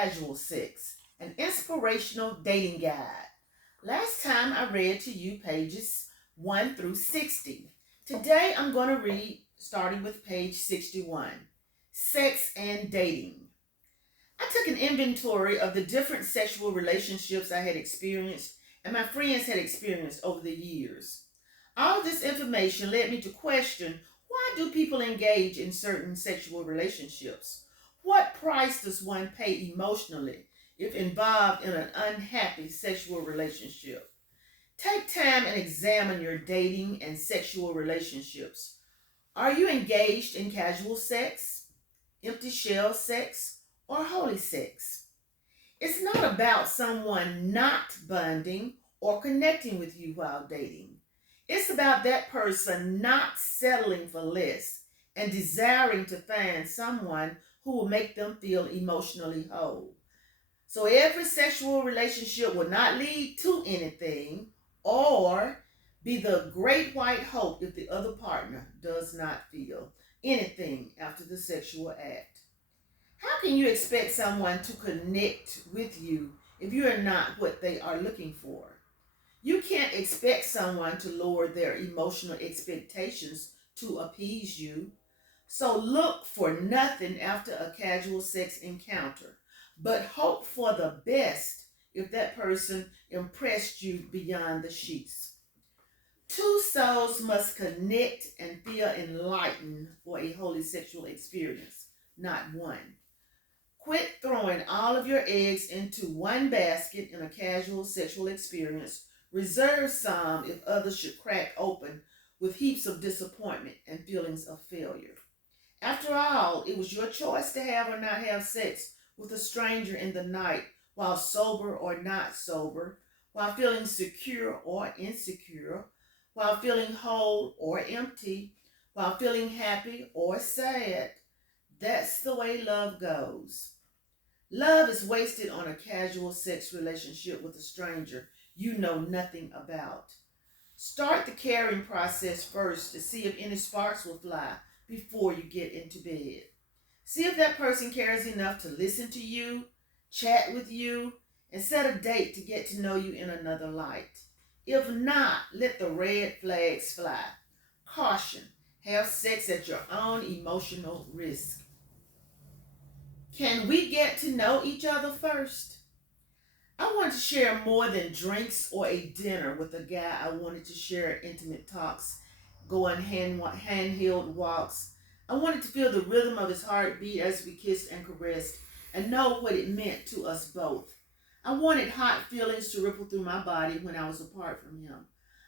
Casual Sex, an inspirational dating guide. Last time I read to you pages 1 through 60. Today I'm going to read starting with page 61, Sex and Dating. I took an inventory of the different sexual relationships I had experienced and my friends had experienced over the years. All of this information led me to question, why do people engage in certain sexual relationships? What price does one pay emotionally if involved in an unhappy sexual relationship? Take time and examine your dating and sexual relationships. Are you engaged in casual sex, empty shell sex, or holy sex? It's not about someone not bonding or connecting with you while dating. It's about that person not settling for less and desiring to find someone who will make them feel emotionally whole. So every sexual relationship will not lead to anything or be the great white hope if the other partner does not feel anything after the sexual act. How can you expect someone to connect with you if you are not what they are looking for? You can't expect someone to lower their emotional expectations to appease you. So look for nothing after a casual sex encounter, but hope for the best if that person impressed you beyond the sheets. Two souls must connect and feel enlightened for a holy sexual experience, not one. Quit throwing all of your eggs into one basket in a casual sexual experience. Reserve some if others should crack open with heaps of disappointment and feelings of failure. After all, it was your choice to have or not have sex with a stranger in the night, while sober or not sober, while feeling secure or insecure, while feeling whole or empty, while feeling happy or sad. That's the way love goes. Love is wasted on a casual sex relationship with a stranger you know nothing about. Start the caring process first to see if any sparks will fly before you get into bed. See if that person cares enough to listen to you, chat with you, and set a date to get to know you in another light. If not, let the red flags fly. Caution, have sex at your own emotional risk. Can we get to know each other first? I wanted to share more than drinks or a dinner with a guy. I wanted to share intimate talks, go on hand-held walks. I wanted to feel the rhythm of his heartbeat as we kissed and caressed and know what it meant to us both. I wanted hot feelings to ripple through my body when I was apart from him.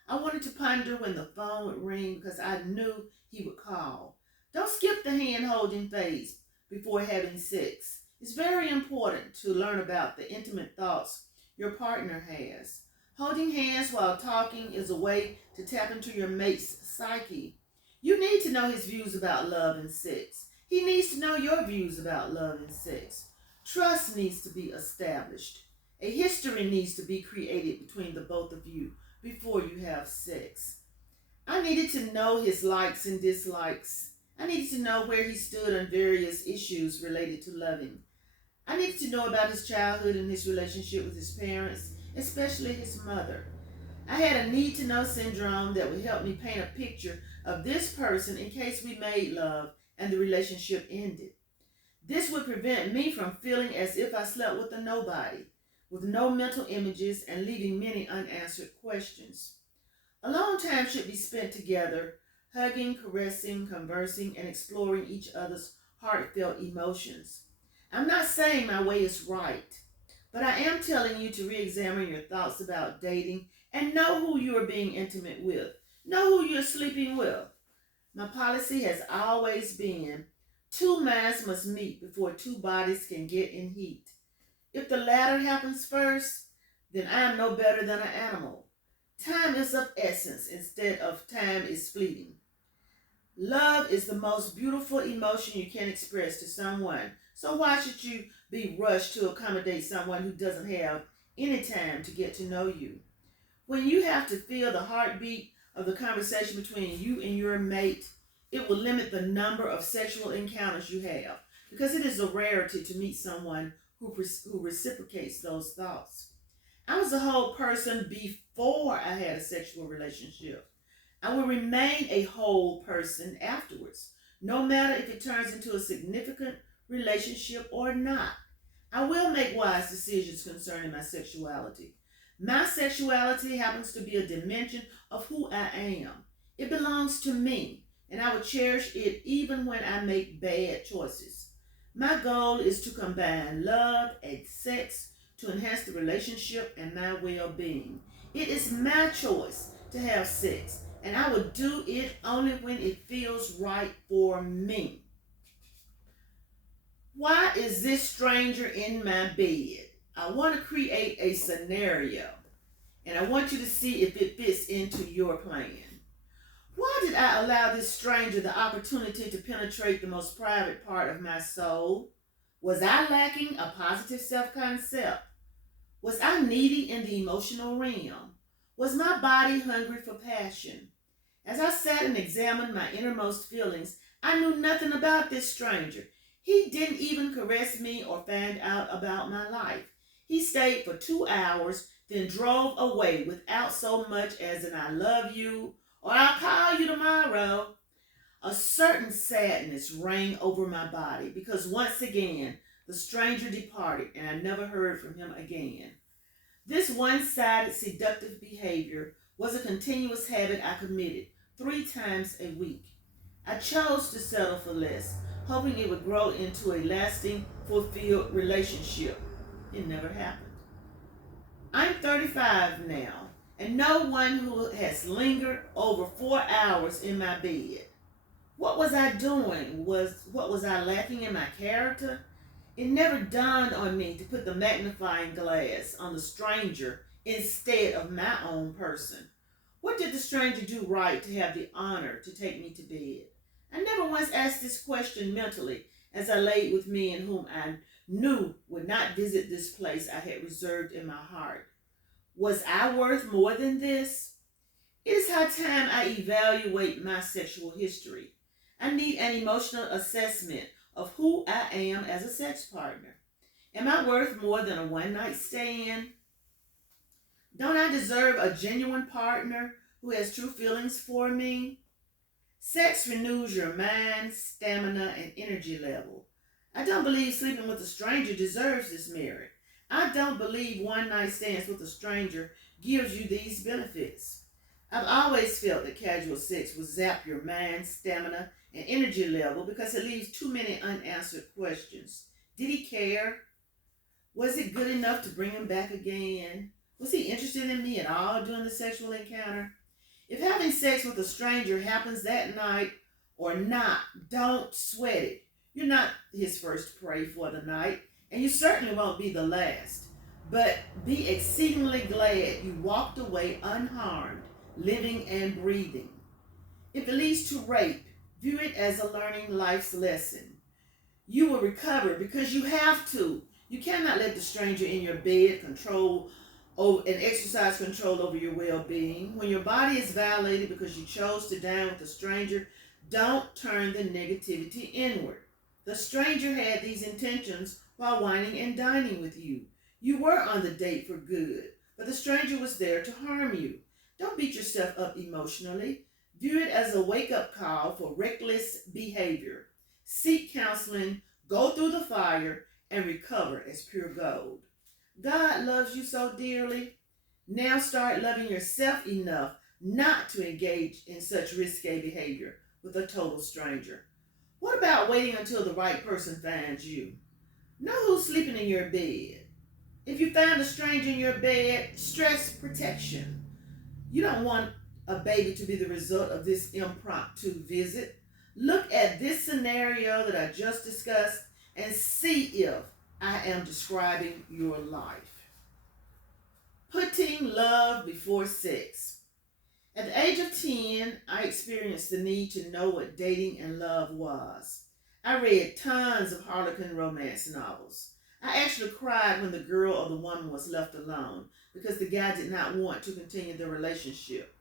I wanted to ponder when the phone would ring because I knew he would call. Don't skip the hand-holding phase before having sex. It's very important to learn about the intimate thoughts your partner has. Holding hands while talking is a way to tap into your mate's psyche. You need to know his views about love and sex. He needs to know your views about love and sex. Trust needs to be established. A history needs to be created between the both of you before you have sex. I needed to know his likes and dislikes. I needed to know where he stood on various issues related to loving. I needed to know about his childhood and his relationship with his parents, especially his mother. I had a need to know syndrome that would help me paint a picture of this person in case we made love and the relationship ended. This would prevent me from feeling as if I slept with a nobody, with no mental images and leaving many unanswered questions. A long time should be spent together, hugging, caressing, conversing, and exploring each other's heartfelt emotions. I'm not saying my way is right, but I am telling you to re-examine your thoughts about dating and know who you are being intimate with. Know who you're sleeping with. My policy has always been, two minds must meet before two bodies can get in heat. If the latter happens first, then I am no better than an animal. Time is of essence instead of time is fleeting. Love is the most beautiful emotion you can express to someone. So why should you be rushed to accommodate someone who doesn't have any time to get to know you? When you have to feel the heartbeat of the conversation between you and your mate, it will limit the number of sexual encounters you have because it is a rarity to meet someone who reciprocates those thoughts. I was a whole person before I had a sexual relationship. I will remain a whole person afterwards, no matter if it turns into a significant relationship or not. I will make wise decisions concerning my sexuality. My sexuality happens to be a dimension of who I am. It belongs to me, and I will cherish it even when I make bad choices. My goal is to combine love and sex to enhance the relationship and my well being. It is my choice to have sex, and I will do it only when it feels right for me. Why is this stranger in my bed? I want to create a scenario, and I want you to see if it fits into your plan. Why did I allow this stranger the opportunity to penetrate the most private part of my soul? Was I lacking a positive self concept? Was I needy in the emotional realm? Was my body hungry for passion? As I sat and examined my innermost feelings, I knew nothing about this stranger. He didn't even caress me or find out about my life. He stayed for 2 hours, then drove away without so much as an I love you or I'll call you tomorrow. A certain sadness rang over my body because once again the stranger departed and I never heard from him again. This one-sided seductive behavior was a continuous habit I committed 3 times a week. I chose to settle for less, hoping it would grow into a lasting, fulfilled relationship. It never happened. I'm 35 now, and no one who has lingered over 4 hours in my bed. What was I doing? What was I lacking in my character? It never dawned on me to put the magnifying glass on the stranger instead of my own person. What did the stranger do right to have the honor to take me to bed? I never once asked this question mentally as I laid with men whom I knew would not visit this place I had reserved in my heart. Was I worth more than this? It is high time I evaluate my sexual history. I need an emotional assessment of who I am as a sex partner. Am I worth more than a one-night stand? Don't I deserve a genuine partner who has true feelings for me? Sex renews your mind, stamina, and energy level. I don't believe sleeping with a stranger deserves this merit. I don't believe one-night stands with a stranger gives you these benefits. I've always felt that casual sex will zap your mind, stamina, and energy level because it leaves too many unanswered questions. Did he care? Was it good enough to bring him back again? Was he interested in me at all during the sexual encounter? If having sex with a stranger happens that night or not, don't sweat it. You're not his first prey for the night, and you certainly won't be the last. But be exceedingly glad you walked away unharmed, living and breathing. If it leads to rape, view it as a learning life's lesson. You will recover because you have to. You cannot let the stranger in your bed control and exercise control over your well-being. When your body is violated because you chose to dine with a stranger, don't turn the negativity inward. The stranger had these intentions while whining and dining with you. You were on the date for good, but the stranger was there to harm you. Don't beat yourself up emotionally. View it as a wake-up call for reckless behavior. Seek counseling, go through the fire, and recover as pure gold. God loves you so dearly. Now start loving yourself enough not to engage in such risque behavior with a total stranger. What about waiting until the right person finds you? Know who's sleeping in your bed. If you find a stranger in your bed, stress protection. You don't want a baby to be the result of this impromptu visit. Look at this scenario that I just discussed and see if I am describing your life. Putting love before sex. At the age of 10, I experienced the need to know what dating and love was. I read tons of Harlequin romance novels. I actually cried when the girl or the woman was left alone because the guy did not want to continue the relationship.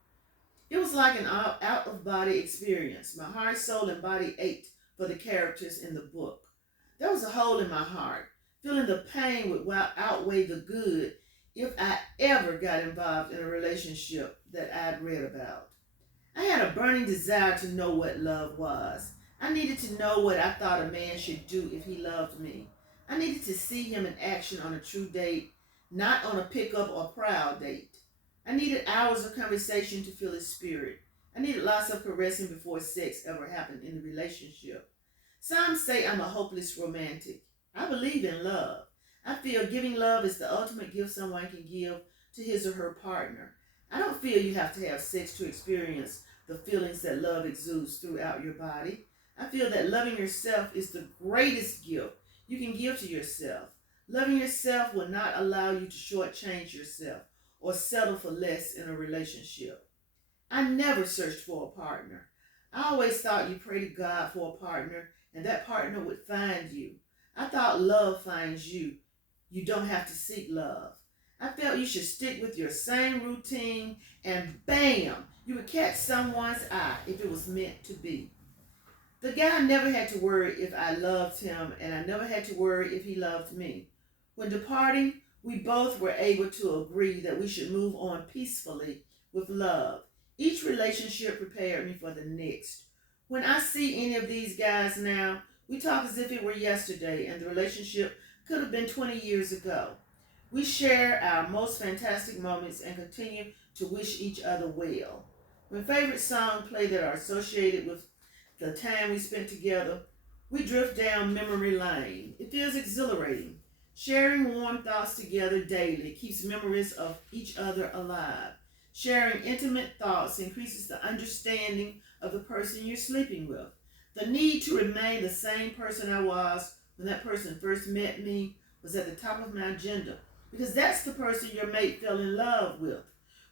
It was like an out-of-body experience. My heart, soul, and body ached for the characters in the book. There was a hole in my heart. feeling the pain would outweigh the good if I ever got involved in a relationship that I'd read about. I had a burning desire to know what love was. I needed to know what I thought a man should do if he loved me. I needed to see him in action on a true date, not on a pickup or prowl date. I needed hours of conversation to feel his spirit. I needed lots of caressing before sex ever happened in the relationship. Some say I'm a hopeless romantic. I believe in love. I feel giving love is the ultimate gift someone can give to his or her partner. I don't feel you have to have sex to experience the feelings that love exudes throughout your body. I feel that loving yourself is the greatest gift you can give to yourself. Loving yourself will not allow you to shortchange yourself or settle for less in a relationship. I never searched for a partner. I always thought you pray to God for a partner and that partner would find you. I thought love finds you. You don't have to seek love. I felt you should stick with your same routine and bam, you would catch someone's eye if it was meant to be. The guy never had to worry if I loved him, and I never had to worry if he loved me. When departing, we both were able to agree that we should move on peacefully with love. Each relationship prepared me for the next. When I see any of these guys now, we talk as if it were yesterday, and the relationship could have been 20 years ago. We share our most fantastic moments and continue to wish each other well. When favorite songs play that are associated with the time we spent together, we drift down memory lane. It feels exhilarating. Sharing warm thoughts together daily keeps memories of each other alive. Sharing intimate thoughts increases the understanding of the person you're sleeping with. The need to remain the same person I was when that person first met me was at the top of my agenda because that's the person your mate fell in love with.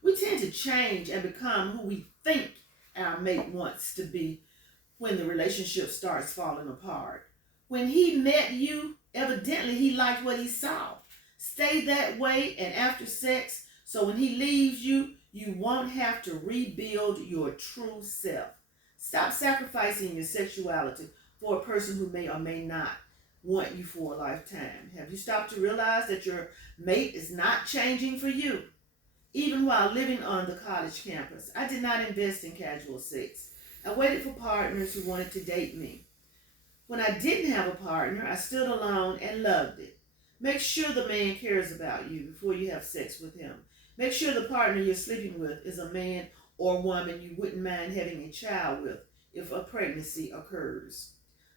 We tend to change and become who we think our mate wants to be when the relationship starts falling apart. When he met you, evidently he liked what he saw. Stay that way and after sex, so when he leaves you, you won't have to rebuild your true self. Stop sacrificing your sexuality for a person who may or may not want you for a lifetime. Have you stopped to realize that your mate is not changing for you? Even while living on the college campus, I did not invest in casual sex. I waited for partners who wanted to date me. When I didn't have a partner, I stood alone and loved it. Make sure the man cares about you before you have sex with him. Make sure the partner you're sleeping with is a man or woman you wouldn't mind having a child with if a pregnancy occurs.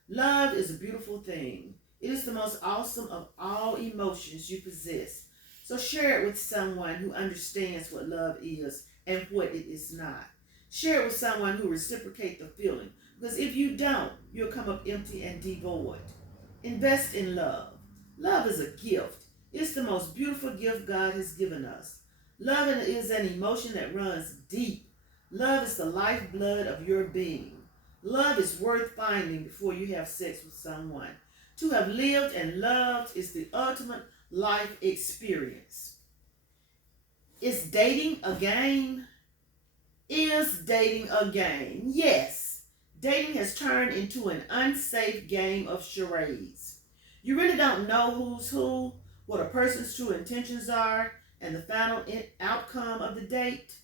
Love is a beautiful thing. It is the most awesome of all emotions you possess. So share it with someone who understands what love is and what it is not. Share it with someone who reciprocates the feeling. Because if you don't, you'll come up empty and devoid. Invest in love. Love is a gift. It's the most beautiful gift God has given us. Love is an emotion that runs deep. Love is the lifeblood of your being. Love is worth finding before you have sex with someone. To have lived and loved is the ultimate life experience. Is dating a game? Is dating a game? Yes. Dating has turned into an unsafe game of charades. You really don't know who's who, what a person's true intentions are, and the final outcome of the date.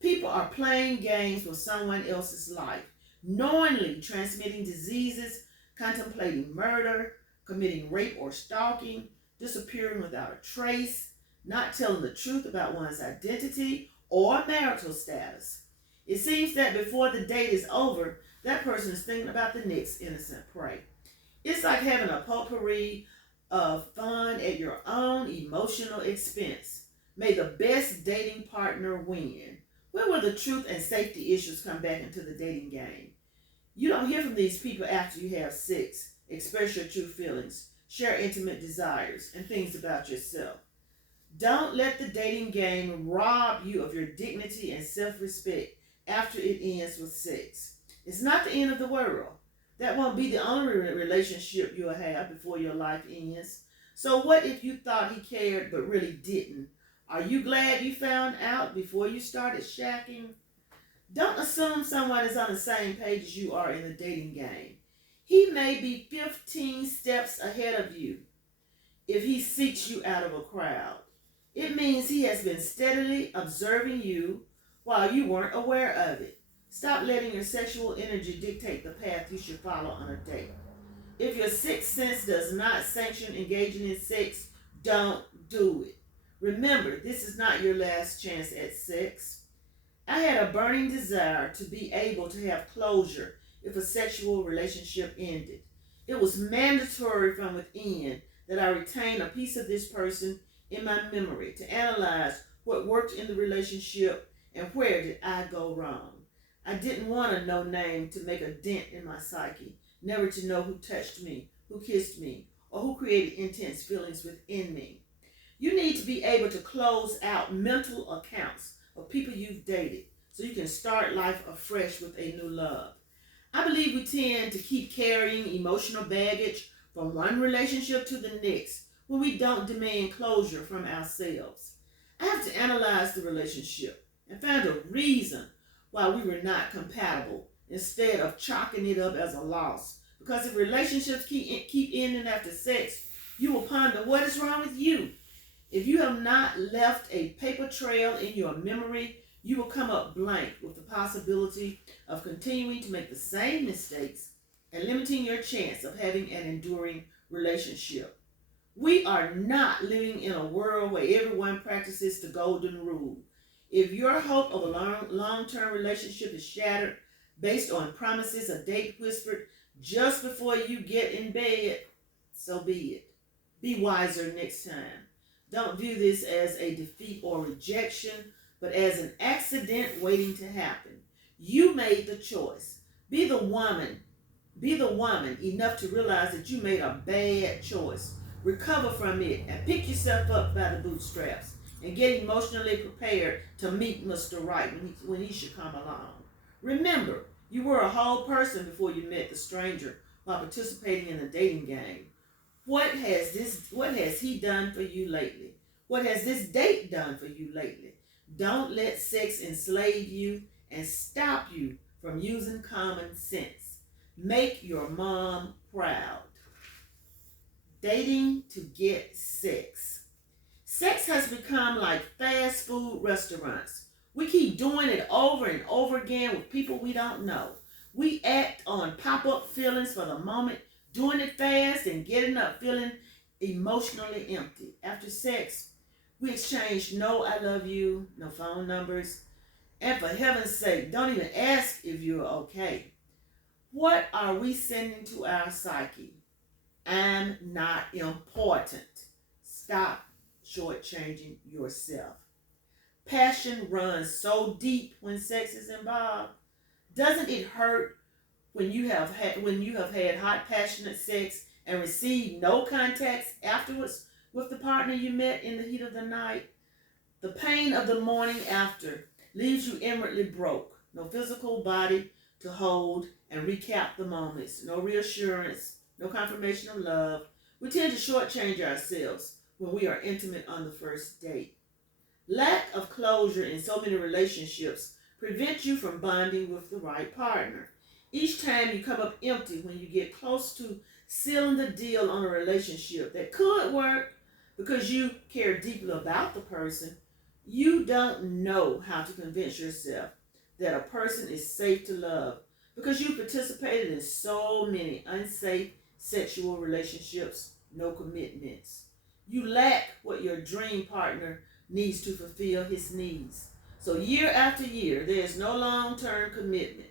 People are playing games with someone else's life, knowingly transmitting diseases, contemplating murder, committing rape or stalking, disappearing without a trace, not telling the truth about one's identity or marital status. It seems that before the date is over, that person is thinking about the next innocent prey. It's like having a potpourri of fun at your own emotional expense. May the best dating partner win. When will the truth and safety issues come back into the dating game? You don't hear from these people after you have sex. Express your true feelings, share intimate desires, and things about yourself. Don't let the dating game rob you of your dignity and self-respect after it ends with sex. It's not the end of the world. That won't be the only relationship you'll have before your life ends. So what if you thought he cared but really didn't? Are you glad you found out before you started shacking? Don't assume someone is on the same page as you are in the dating game. He may be 15 steps ahead of you. If seeks you out of a crowd. It means he has been steadily observing you while you weren't aware of it. Stop letting your sexual energy dictate the path you should follow on a date. If your sixth sense does not sanction engaging in sex, don't do it. Remember, this is not your last chance at sex. I had a burning desire to be able to have closure if a sexual relationship ended. It was mandatory from within that I retain a piece of this person in my memory to analyze what worked in the relationship and where did I go wrong. I didn't want a no name to make a dent in my psyche, never to know who touched me, who kissed me, or who created intense feelings within me. You need to be able to close out mental accounts of people you've dated so you can start life afresh with a new love. I believe we tend to keep carrying emotional baggage from one relationship to the next when we don't demand closure from ourselves. I have to analyze the relationship and find a reason why we were not compatible instead of chalking it up as a loss. Because if relationships keep ending after sex, you will ponder what is wrong with you. If you have not left a paper trail in your memory, you will come up blank with the possibility of continuing to make the same mistakes and limiting your chance of having an enduring relationship. We are not living in a world where everyone practices the golden rule. If your hope of a long-term relationship is shattered based on promises a date whispered just before you get in bed, so be it. Be wiser next time. Don't view this as a defeat or rejection, but as an accident waiting to happen. You made the choice. Be the woman enough to realize that you made a bad choice. Recover from it and pick yourself up by the bootstraps and get emotionally prepared to meet Mr. Right when he should come along. Remember, you were a whole person before you met the stranger while participating in the dating game. What has he done for you lately? What has this date done for you lately? Don't let sex enslave you and stop you from using common sense. Make your mom proud. Dating to get sex. Sex has become like fast food restaurants. We keep doing it over and over again with people we don't know. We act on pop-up feelings for the moment, doing it fast and getting up feeling emotionally empty. After sex, we exchange no I love you, no phone numbers, and for heaven's sake, don't even ask if you're okay. What are we sending to our psyche? I'm not important. Stop shortchanging yourself. Passion runs so deep when sex is involved. Doesn't it hurt when you have had hot, passionate sex and received no contacts afterwards with the partner you met in the heat of the night? The pain of the morning after leaves you inwardly broke. No physical body to hold and recap the moments. No reassurance, no confirmation of love. We tend to shortchange ourselves when we are intimate on the first date. Lack of closure in so many relationships prevents you from bonding with the right partner. Each time you come up empty when you get close to sealing the deal on a relationship that could work because you care deeply about the person, you don't know how to convince yourself that a person is safe to love because you participated in so many unsafe sexual relationships, no commitments. You lack what your dream partner needs to fulfill his needs. So year after year, there is no long-term commitment.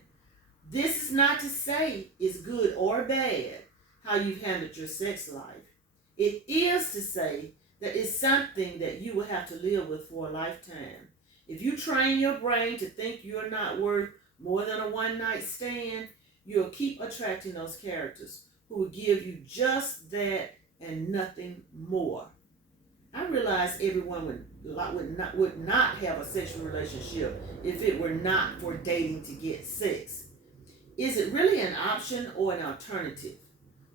This is not to say it's good or bad how you've handled your sex life. It is to say that it's something that you will have to live with for a lifetime. If you train your brain to think you're not worth more than a one-night stand, you'll keep attracting those characters who will give you just that and nothing more. I realize everyone would not have a sexual relationship if it were not for dating to get sex. Is it really an option or an alternative?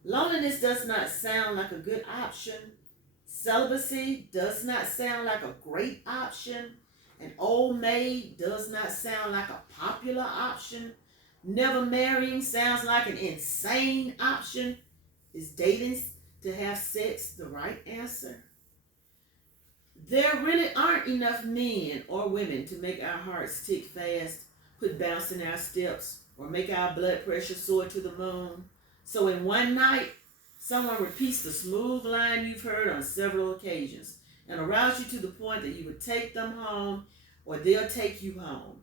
Loneliness does not sound like a good option. Celibacy does not sound like a great option. An old maid does not sound like a popular option. Never marrying sounds like an insane option. Is dating to have sex the right answer? There really aren't enough men or women to make our hearts tick fast, put bounce in our steps, or make our blood pressure soar to the moon. So in one night, someone repeats the smooth line you've heard on several occasions and arouse you to the point that you would take them home or they'll take you home.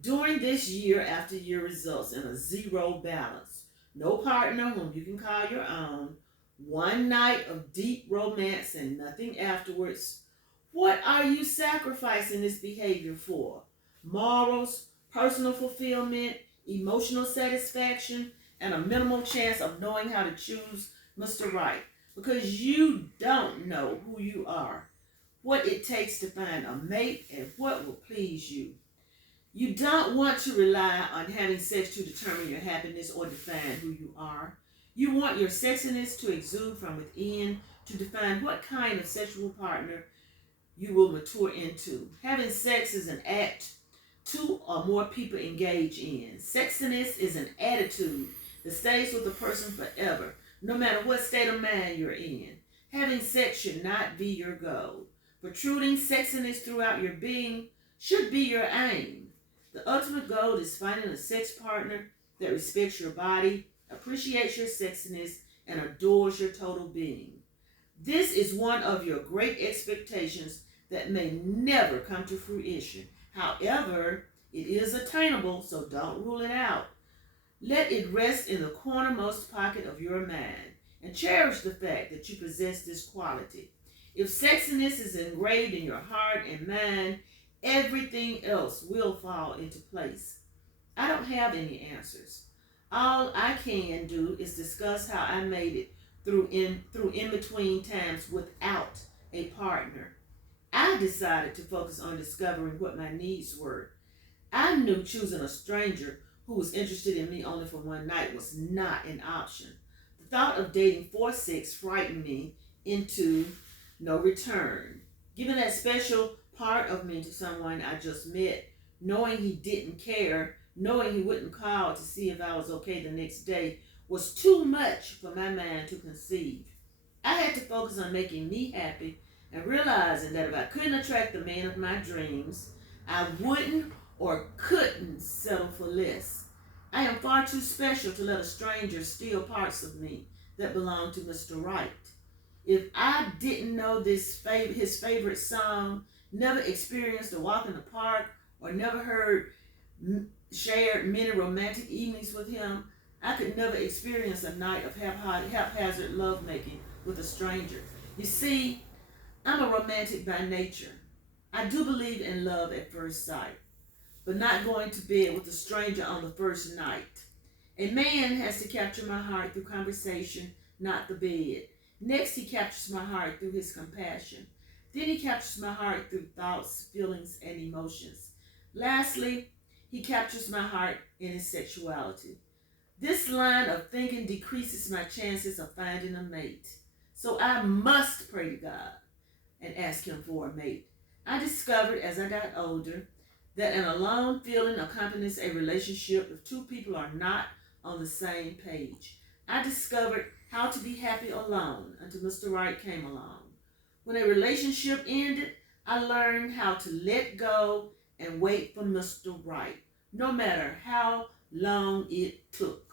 During this year after year results in a zero balance, no partner whom you can call your own, one night of deep romance and nothing afterwards. What are you sacrificing this behavior for? Morals, personal fulfillment, emotional satisfaction, and a minimal chance of knowing how to choose Mr. Right. Because you don't know who you are, what it takes to find a mate, and what will please you. You don't want to rely on having sex to determine your happiness or define who you are. You want your sexiness to exude from within to define what kind of sexual partner you will mature into. Having sex is an act two or more people engage in. Sexiness is an attitude that stays with a person forever, no matter what state of mind you're in. Having sex should not be your goal. Protruding sexiness throughout your being should be your aim. The ultimate goal is finding a sex partner that respects your body, appreciates your sexiness, and adores your total being. This is one of your great expectations that may never come to fruition. However, it is attainable, so don't rule it out. Let it rest in the cornermost pocket of your mind and cherish the fact that you possess this quality. If sexiness is engraved in your heart and mind, everything else will fall into place. I don't have any answers. All I can do is discuss how I made it through in between times without a partner. I decided to focus on discovering what my needs were. I knew choosing a stranger who was interested in me only for one night was not an option. The thought of dating for sex frightened me into no return. Giving that special part of me to someone I just met, knowing he didn't care, knowing he wouldn't call to see if I was okay the next day, was too much for my mind to conceive. I had to focus on making me happy and realizing that if I couldn't attract the man of my dreams, I wouldn't or couldn't settle for less. I am far too special to let a stranger steal parts of me that belong to Mr. Right. If I didn't know his favorite song, never experienced a walk in the park, or never shared many romantic evenings with him, I could never experience a night of haphazard lovemaking with a stranger. You see, I'm a romantic by nature. I do believe in love at first sight, but not going to bed with a stranger on the first night. A man has to capture my heart through conversation, not the bed. Next, he captures my heart through his compassion. Then he captures my heart through thoughts, feelings, and emotions. Lastly, he captures my heart in his sexuality. This line of thinking decreases my chances of finding a mate. So I must pray to God and ask him for a mate. I discovered as I got older that an alone feeling accompanies a relationship if two people are not on the same page. I discovered how to be happy alone until Mr. Right came along. When a relationship ended, I learned how to let go and wait for Mr. Right, no matter how long it took.